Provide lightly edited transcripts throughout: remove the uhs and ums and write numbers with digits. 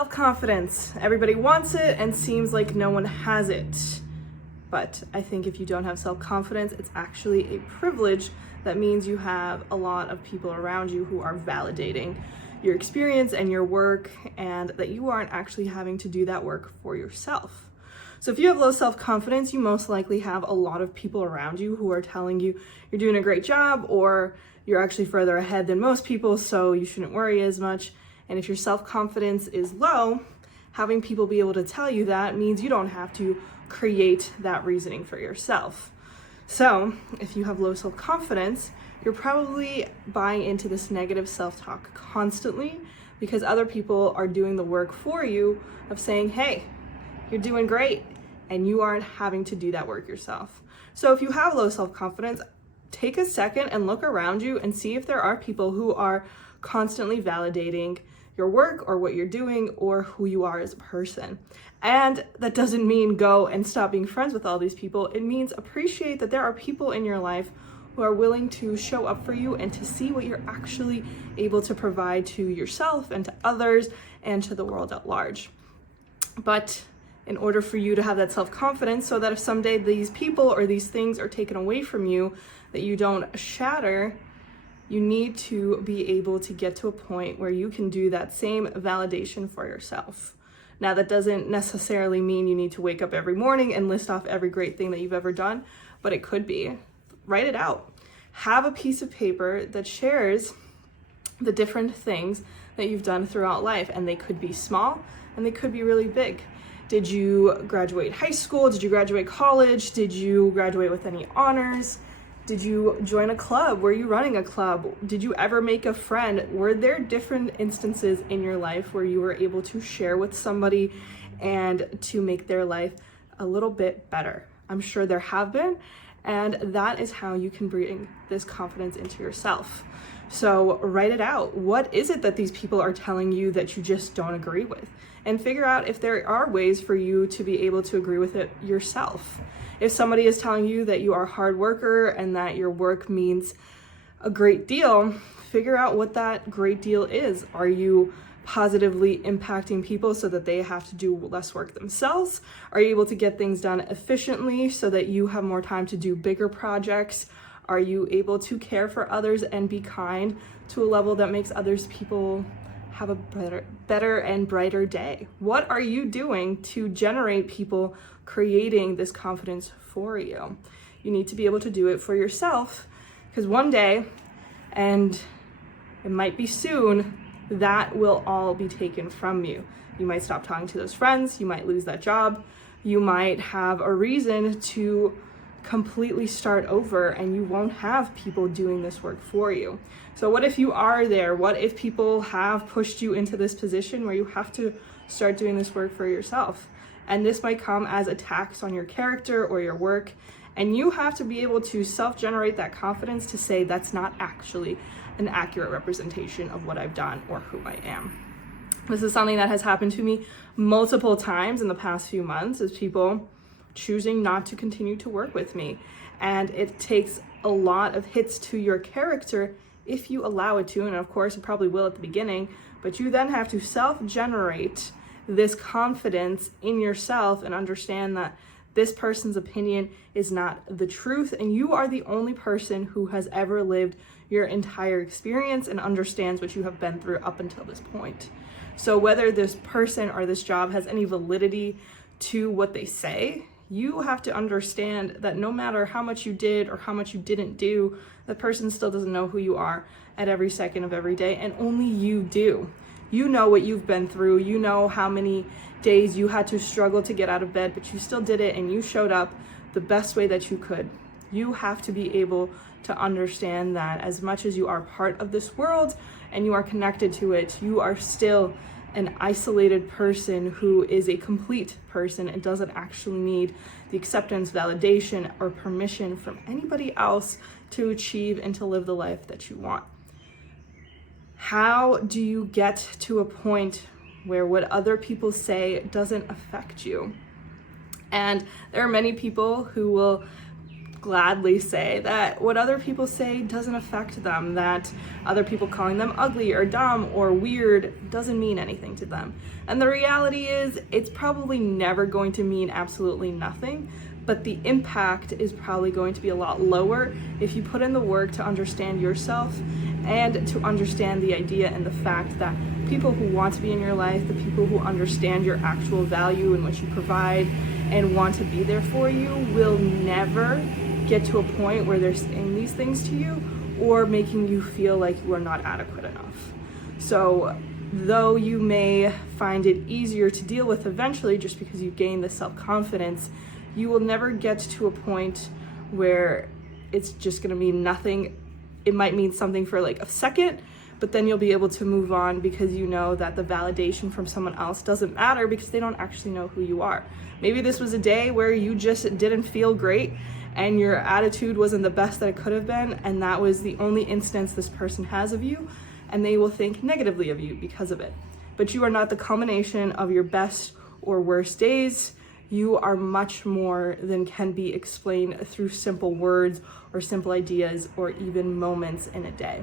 Self-confidence. Everybody wants it and seems like no one has it. But I think if you don't have self-confidence, it's actually a privilege. That means you have a lot of people around you who are validating your experience and your work, and that you aren't actually having to do that work for yourself. So if you have low self-confidence, you most likely have a lot of people around you who are telling you you're doing a great job, or you're actually further ahead than most people, so you shouldn't worry as much. And if your self-confidence is low, having people be able to tell you that means you don't have to create that reasoning for yourself. So if you have low self-confidence, you're probably buying into this negative self-talk constantly because other people are doing the work for you of saying, hey, you're doing great, and you aren't having to do that work yourself. So if you have low self-confidence, take a second and look around you and see if there are people who are constantly validating your work or what you're doing or who you are as a person. And that doesn't mean go and stop being friends with all these people. It means appreciate that there are people in your life who are willing to show up for you and to see what you're actually able to provide to yourself and to others and to the world at large. But in order for you to have that self-confidence, so that if someday these people or these things are taken away from you, that you don't shatter, you need to be able to get to a point where you can do that same validation for yourself. Now, that doesn't necessarily mean you need to wake up every morning and list off every great thing that you've ever done, but it could be. Write it out. Have a piece of paper that shares the different things that you've done throughout life, and they could be small and they could be really big. Did you graduate high school? Did you graduate college? Did you graduate with any honors? Did you join a club? Were you running a club? Did you ever make a friend? Were there different instances in your life where you were able to share with somebody and to make their life a little bit better? I'm sure there have been, and that is how you can bring this confidence into yourself. So write it out. What is it that these people are telling you that you just don't agree with? And figure out if there are ways for you to be able to agree with it yourself. If somebody is telling you that you are a hard worker and that your work means a great deal, figure out what that great deal is. Are you positively impacting people so that they have to do less work themselves? Are you able to get things done efficiently so that you have more time to do bigger projects? Are you able to care for others and be kind to a level that makes others people have a better and brighter day? What are you doing to generate people creating this confidence for you? You need to be able to do it for yourself, because one day, and it might be soon, that will all be taken from you. You might stop talking to those friends, you might lose that job, you might have a reason to completely start over, and you won't have people doing this work for you. So what if you are there? What if people have pushed you into this position where you have to start doing this work for yourself? And this might come as attacks on your character or your work, and you have to be able to self-generate that confidence to say that's not actually an accurate representation of what I've done or who I am. This is something that has happened to me multiple times in the past few months, is people choosing not to continue to work with me. And it takes a lot of hits to your character if you allow it to, and of course it probably will at the beginning, but you then have to self-generate this confidence in yourself and understand that this person's opinion is not the truth, and you are the only person who has ever lived your entire experience and understands what you have been through up until this point. So whether this person or this job has any validity to what they say, you have to understand that no matter how much you did or how much you didn't do, the person still doesn't know who you are at every second of every day, and only you do. You know what you've been through. You know how many days you had to struggle to get out of bed, but you still did it, and you showed up the best way that you could. You have to be able to understand that as much as you are part of this world and you are connected to it, you are still an isolated person who is a complete person and doesn't actually need the acceptance, validation, or permission from anybody else to achieve and to live the life that you want. How do you get to a point where what other people say doesn't affect you? And there are many people who will gladly say that what other people say doesn't affect them, that other people calling them ugly or dumb or weird doesn't mean anything to them. And the reality is, it's probably never going to mean absolutely nothing, but the impact is probably going to be a lot lower if you put in the work to understand yourself and to understand the idea and the fact that people who want to be in your life, the people who understand your actual value and what you provide and want to be there for you, will never get to a point where they're saying these things to you or making you feel like you are not adequate enough. So though you may find it easier to deal with eventually just because you gain the self-confidence, you will never get to a point where it's just going to mean nothing. It might mean something for like a second, but then you'll be able to move on because you know that the validation from someone else doesn't matter because they don't actually know who you are. Maybe this was a day where you just didn't feel great and your attitude wasn't the best that it could have been, and that was the only instance this person has of you, and they will think negatively of you because of it. But you are not the culmination of your best or worst days. You are much more than can be explained through simple words or simple ideas or even moments in a day.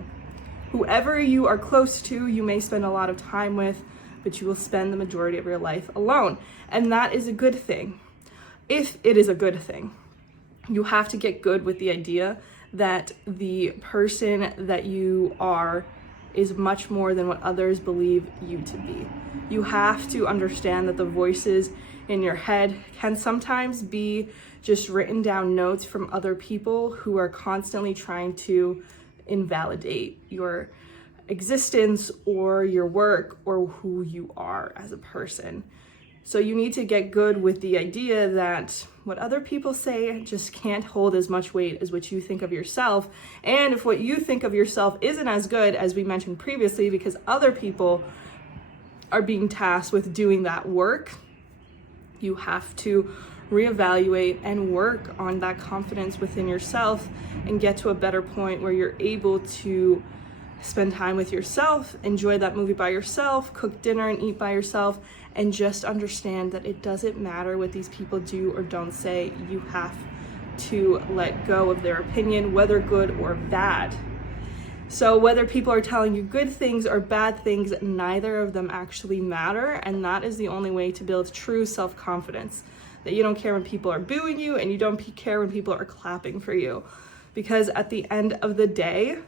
Whoever you are close to, you may spend a lot of time with, but you will spend the majority of your life alone. And that is a good thing. If it is a good thing, you have to get good with the idea that the person that you are is much more than what others believe you to be. You have to understand that the voices in your head can sometimes be just written down notes from other people who are constantly trying to invalidate your existence or your work or who you are as a person. So you need to get good with the idea that what other people say just can't hold as much weight as what you think of yourself. And if what you think of yourself isn't as good as we mentioned previously, because other people are being tasked with doing that work, you have to reevaluate and work on that confidence within yourself and get to a better point where you're able to spend time with yourself, enjoy that movie by yourself, cook dinner and eat by yourself, and just understand that it doesn't matter what these people do or don't say. You have to let go of their opinion, whether good or bad. So whether people are telling you good things or bad things, neither of them actually matter, and that is the only way to build true self-confidence. That you don't care when people are booing you and you don't care when people are clapping for you. Because at the end of the day,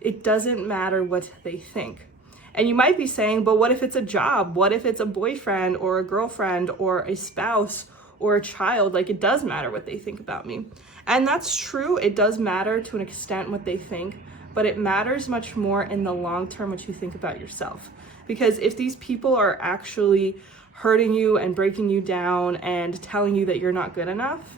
it doesn't matter what they think. And you might be saying, but what if it's a job? What if it's a boyfriend or a girlfriend or a spouse or a child? Like, it does matter what they think about me. And that's true. It does matter to an extent what they think, but it matters much more in the long term what you think about yourself. Because if these people are actually hurting you and breaking you down and telling you that you're not good enough,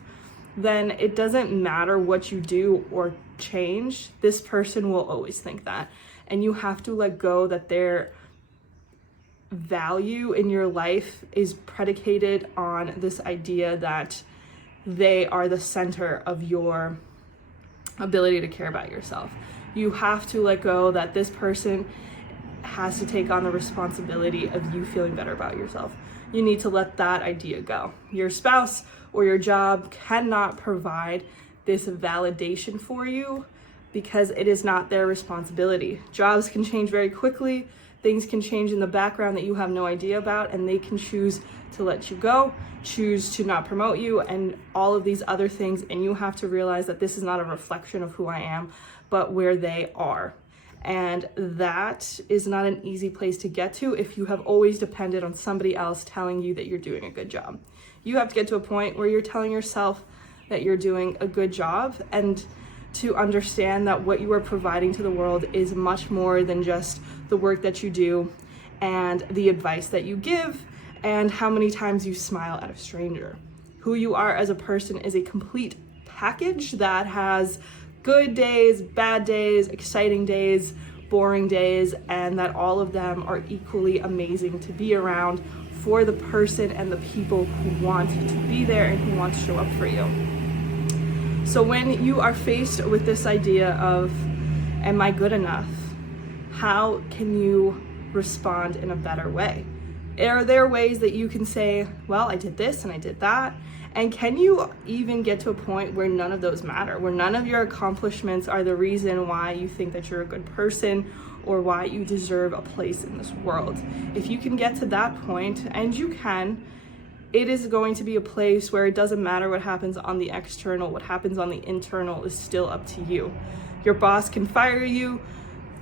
then it doesn't matter what you do or change. This person will always think that. And you have to let go that their value in your life is predicated on this idea that they are the center of your ability to care about yourself. You have to let go that this person has to take on the responsibility of you feeling better about yourself. You need to let that idea go. Your spouse or your job cannot provide this validation for you because it is not their responsibility. Jobs can change very quickly. Things can change in the background that you have no idea about, and they can choose to let you go, choose to not promote you, and all of these other things. And you have to realize that this is not a reflection of who I am, but where they are. And that is not an easy place to get to if you have always depended on somebody else telling you that you're doing a good job. You have to get to a point where you're telling yourself that you're doing a good job, and to understand that what you are providing to the world is much more than just the work that you do and the advice that you give and how many times you smile at a stranger. Who you are as a person is a complete package that has good days, bad days, exciting days, boring days, and that all of them are equally amazing to be around for the person and the people who want to be there and who want to show up for you. So when you are faced with this idea of, am I good enough? How can you respond in a better way? Are there ways that you can say, well, I did this and I did that? And can you even get to a point where none of those matter, where none of your accomplishments are the reason why you think that you're a good person or why you deserve a place in this world? If you can get to that point, and you can, it is going to be a place where it doesn't matter what happens on the external, what happens on the internal is still up to you. Your boss can fire you,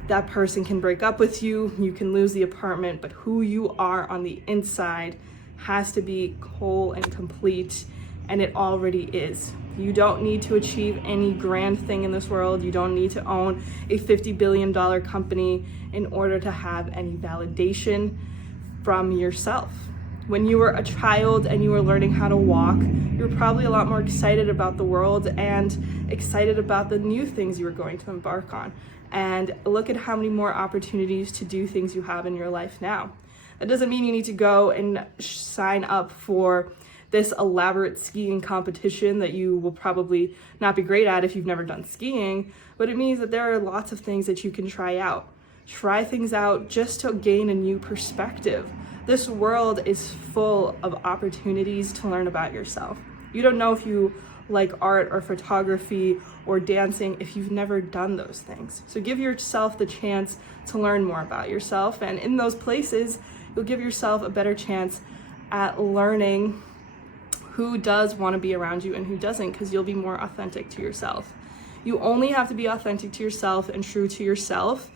that person can break up with you, you can lose the apartment, but who you are on the inside has to be whole and complete, and it already is. You don't need to achieve any grand thing in this world. You don't need to own a $50 billion company in order to have any validation from yourself. When you were a child and you were learning how to walk, you were probably a lot more excited about the world and excited about the new things you were going to embark on. And look at how many more opportunities to do things you have in your life now. That doesn't mean you need to go and sign up for this elaborate skiing competition that you will probably not be great at if you've never done skiing, but it means that there are lots of things that you can try out. Try things out just to gain a new perspective. This world is full of opportunities to learn about yourself. You don't know if you like art or photography or dancing if you've never done those things. So give yourself the chance to learn more about yourself, and in those places, you'll give yourself a better chance at learning who does want to be around you and who doesn't, because you'll be more authentic to yourself. You only have to be authentic to yourself and true to yourself,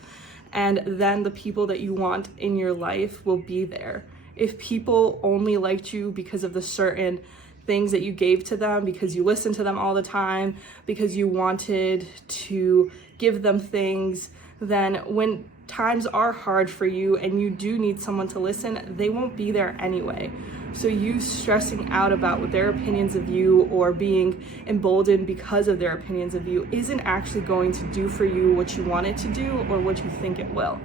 and then the people that you want in your life will be there. If people only liked you because of the certain things that you gave to them, because you listened to them all the time, because you wanted to give them things, then when times are hard for you and you do need someone to listen, they won't be there anyway. So you stressing out about what their opinions of you or being emboldened because of their opinions of you isn't actually going to do for you what you want it to do or what you think it will.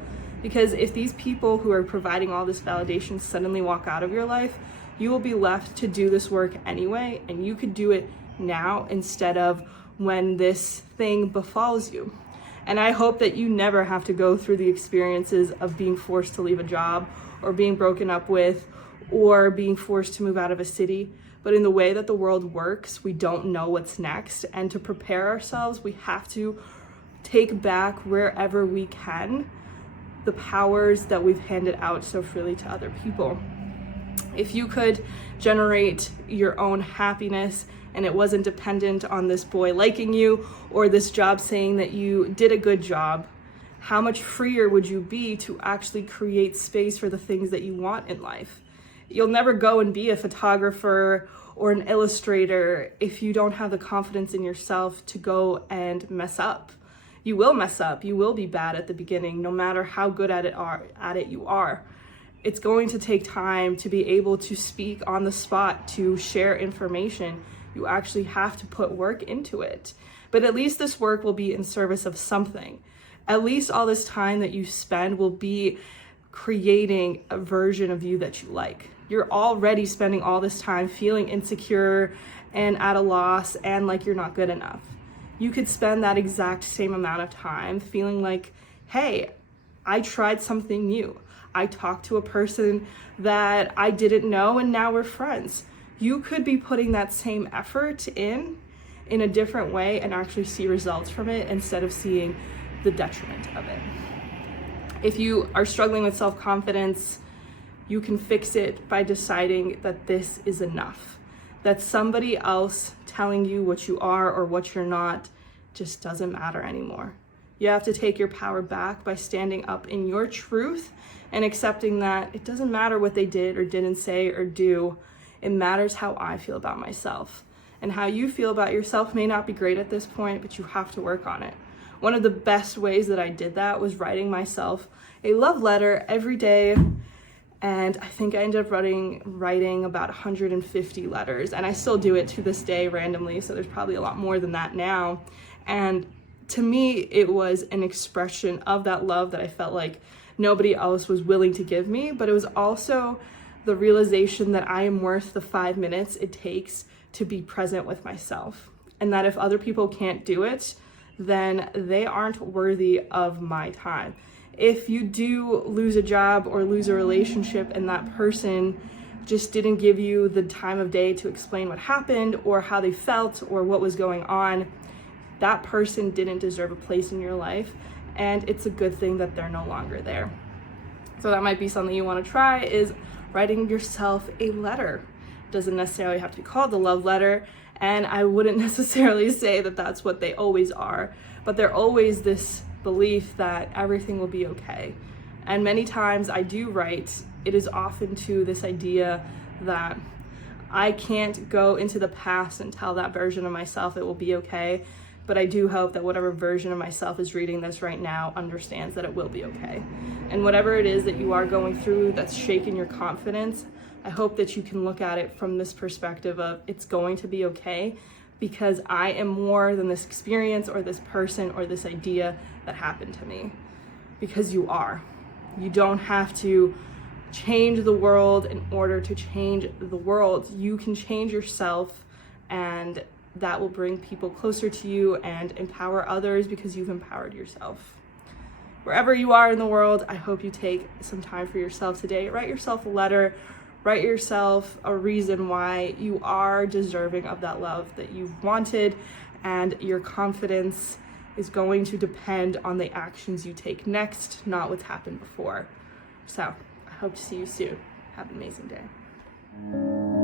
Because if these people who are providing all this validation suddenly walk out of your life, you will be left to do this work anyway, and you could do it now instead of when this thing befalls you. And I hope that you never have to go through the experiences of being forced to leave a job or being broken up with or being forced to move out of a city. But in the way that the world works, we don't know what's next. And to prepare ourselves, we have to take back wherever we can the powers that we've handed out so freely to other people. If you could generate your own happiness and it wasn't dependent on this boy liking you or this job saying that you did a good job, how much freer would you be to actually create space for the things that you want in life? You'll never go and be a photographer or an illustrator if you don't have the confidence in yourself to go and mess up. You will mess up. You will be bad at the beginning, no matter how good at it you are. It's going to take time to be able to speak on the spot, to share information. You actually have to put work into it. But at least this work will be in service of something. At least all this time that you spend will be creating a version of you that you like. You're already spending all this time feeling insecure and at a loss and like you're not good enough. You could spend that exact same amount of time feeling like, hey, I tried something new. I talked to a person that I didn't know and now we're friends. You could be putting that same effort in a different way and actually see results from it instead of seeing the detriment of it. If you are struggling with self-confidence, you can fix it by deciding that this is enough. That somebody else telling you what you are or what you're not just doesn't matter anymore. You have to take your power back by standing up in your truth and accepting that it doesn't matter what they did or didn't say or do. It matters how I feel about myself. And how you feel about yourself may not be great at this point, but you have to work on it. One of the best ways that I did that was writing myself a love letter every day. And I think I ended up writing about 150 letters. And I still do it to this day randomly, so there's probably a lot more than that now. And to me, it was an expression of that love that I felt like nobody else was willing to give me, but it was also the realization that I am worth the 5 minutes it takes to be present with myself. And that if other people can't do it, then they aren't worthy of my time. If you do lose a job or lose a relationship and that person just didn't give you the time of day to explain what happened or how they felt or what was going on, that person didn't deserve a place in your life, and it's a good thing that they're no longer there. So that might be something you want to try, is writing yourself a letter. It doesn't necessarily have to be called a love letter, and I wouldn't necessarily say that that's what they always are, but they're always this belief that everything will be okay. And many times I do write, it is often to this idea that I can't go into the past and tell that version of myself it will be okay, but I do hope that whatever version of myself is reading this right now understands that it will be okay. And whatever it is that you are going through that's shaking your confidence, I hope that you can look at it from this perspective of it's going to be okay, because I am more than this experience or this person or this idea that happened to me. Because you are. You don't have to change the world in order to change the world. You can change yourself, and that will bring people closer to you and empower others because you've empowered yourself. Wherever you are in the world, I hope you take some time for yourself today. Write yourself a letter, write yourself a reason why you are deserving of that love that you've wanted, and your confidence is going to depend on the actions you take next, not what's happened before. So I hope to see you soon. Have an amazing day.